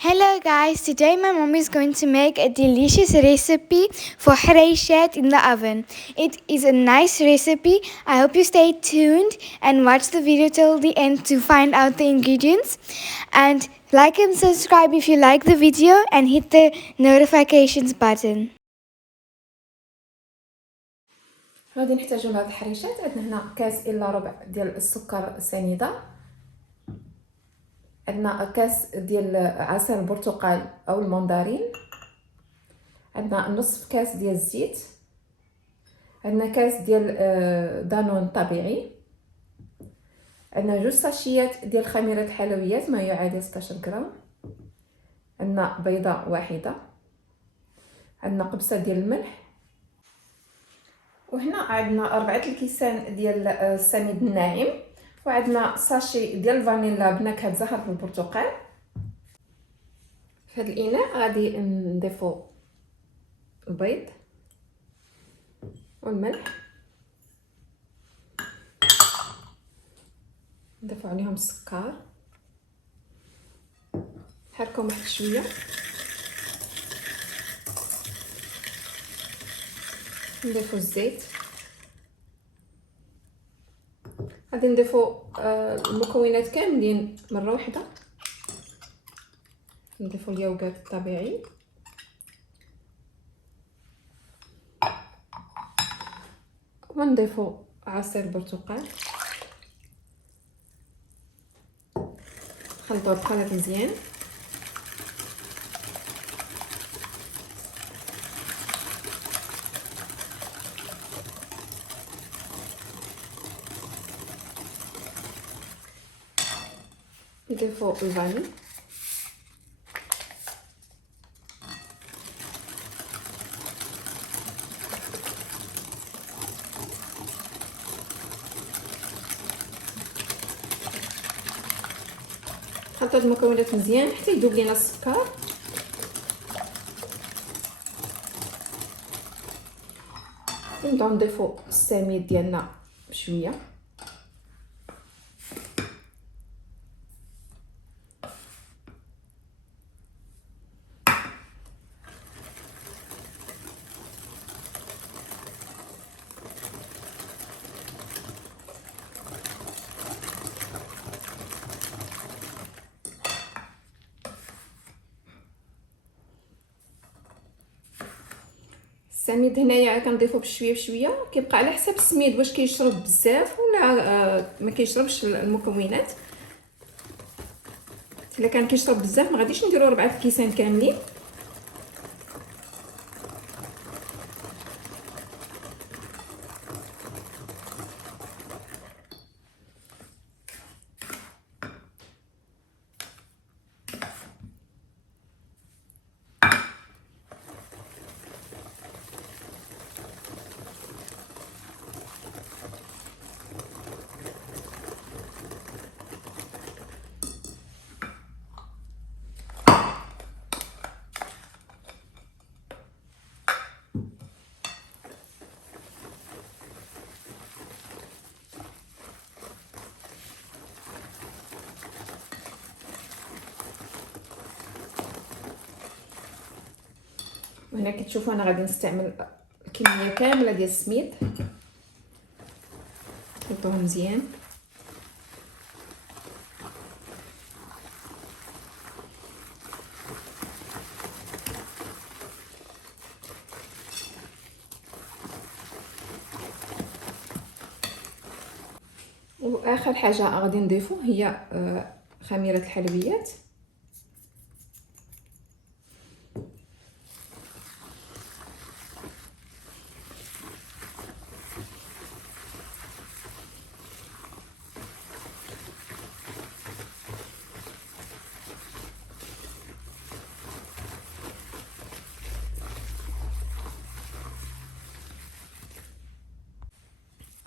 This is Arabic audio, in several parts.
Hello guys, today my mom is going to make a delicious recipe for gereisheid in the oven. It is a nice recipe. I hope you stay tuned and watch the video till the end to find out the ingredients. And like and subscribe if you like the video and hit the notifications button. غادي نحتاجو لهاد الحريشات. عندنا هنا كاس الا ربع ديال السكر سنيده، عندنا كاس ديال عصير البرتقال او المندرين، عندنا نصف كاس ديال الزيت، عندنا كاس ديال دانون طبيعي، عندنا جوج ساشيات ديال خميره الحلويات ما يعادل 16 غرام، عندنا بيضه واحده، عندنا قبصه ديال الملح، وهنا عندنا 4 الكيسان ديال السميد الناعم، وعندنا ساشي ديال الفانيلا بنكهه زهر بالبرتقال. في هذا الاناء غادي نضيفو البيض والملح، نضيفو عليهم السكر، نحركو واحد شويه، نضيفو الزيت، غادي نضيفو المكونات كاملين مره واحده، نضيفو اليوغurt الطبيعي، ونضيفو عصير البرتقال، نخلطو الخليط مزيان، نضيفو الفاني، نخلطو هاد المكونات مزيان حتى يذوب لينا السكر، ونبداو نضيفو السميد ديالنا بشويه، السميد هنايا كنضيفو بشويه بشويه، كيبقى على حساب السميد واش كيشرب بزاف ولا ما كيشربش المكونات. الا كان كيشرب بزاف ما غاديش نديرو 4 كيسان كاملين، وهنا كتشوفوا انا غادي نستعمل الكميه كامله ديال السميد، نخلطوها مزيان، واخر حاجه غادي نضيفو هي خميره الحلويات،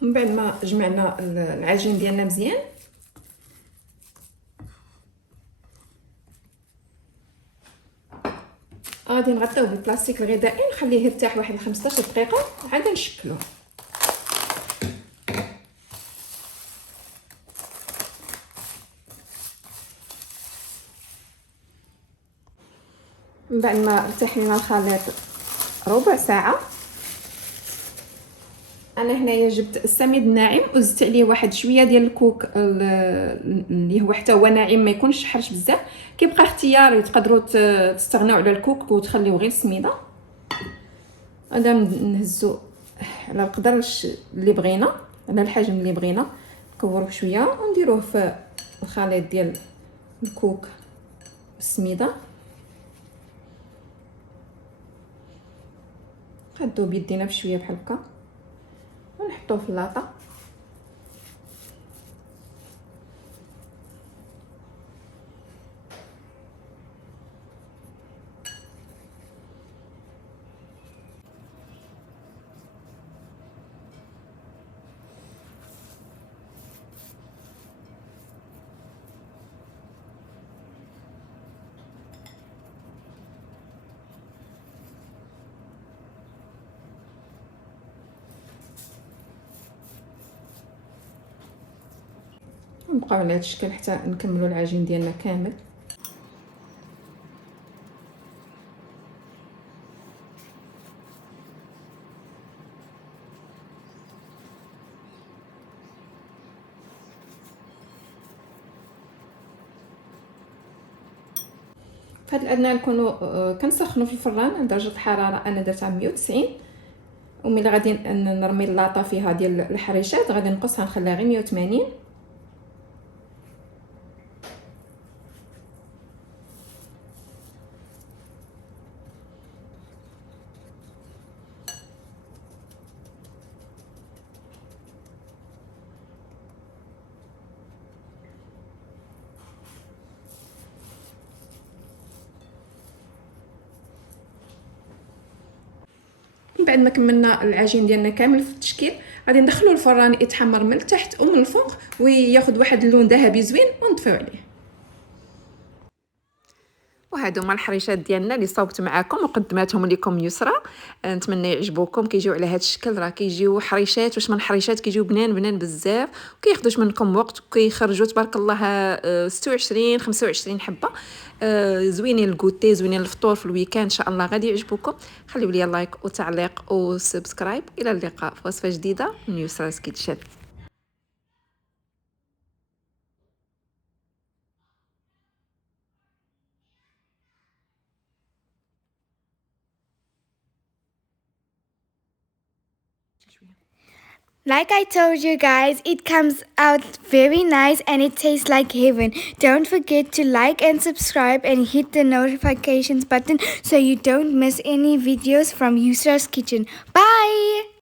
من بعد ما جمعنا العجين ديالنا مزيان غادي نغطيوه بالبلاستيك الغذائي، نخليه يرتاح واحد 15 دقيقه عاد نشكلوه. من بعد ما ارتاحينا الخليط ربع ساعه. انا هنايا جبت السميد الناعم وزدت عليه واحد شويه ديال الكوك اللي هو حتى هو ناعم ما يكونش حرش بزاف، كيبقى اختياري، تقدروا تستغناو على الكوك وتخليو غير السميده. هذا نهزو على القدر اللي بغينا، على الحجم اللي بغينا، نكوروه شويه ونديروه في الخليط ديال الكوك والسميده. نقادو بيدينا بشويه بحال هكا ونحطوه في اللاطه. نبقاو على هذا الشكل حتى نكملوا العجين ديالنا كامل. فهاد الادنى نكونوا كنسخنوا في الفران على درجه الحراره انا درتها 190، وملي غادي نرمي اللاطه فيها ديال الحريشات غادي نقصها نخليها غير 180. من بعد ما كملنا العجين ديالنا كامل في التشكيل غادي ندخلو الفران يتحمر من التحت ومن الفوق وياخذ واحد اللون ذهبي زوين ونطفيو عليه. وهادو هما الحريشات ديالنا اللي صوبت معاكم وقدماتهم لكم يسرى. نتمنى يعجبوكم. كيجيو على هذا الشكل، راه كيجيو حريشات واش من حريشات كيجيو بنان بزاف، وكياخذوش منكم وقت، وكيخرجوا تبارك الله 26 25 حبه. زوينين الكوتي، زوينين الفطور في الويكاند. ان شاء الله غادي يعجبوكم. خليوا لي لايك وتعليق وسبسكرايب. الى اللقاء في وصفه جديده من يسرا's كيتشن. Like I told you guys, it comes out very nice and it tastes like heaven. Don't forget to like and subscribe and hit the notifications button so you don't miss any videos from Yusra's Kitchen. Bye!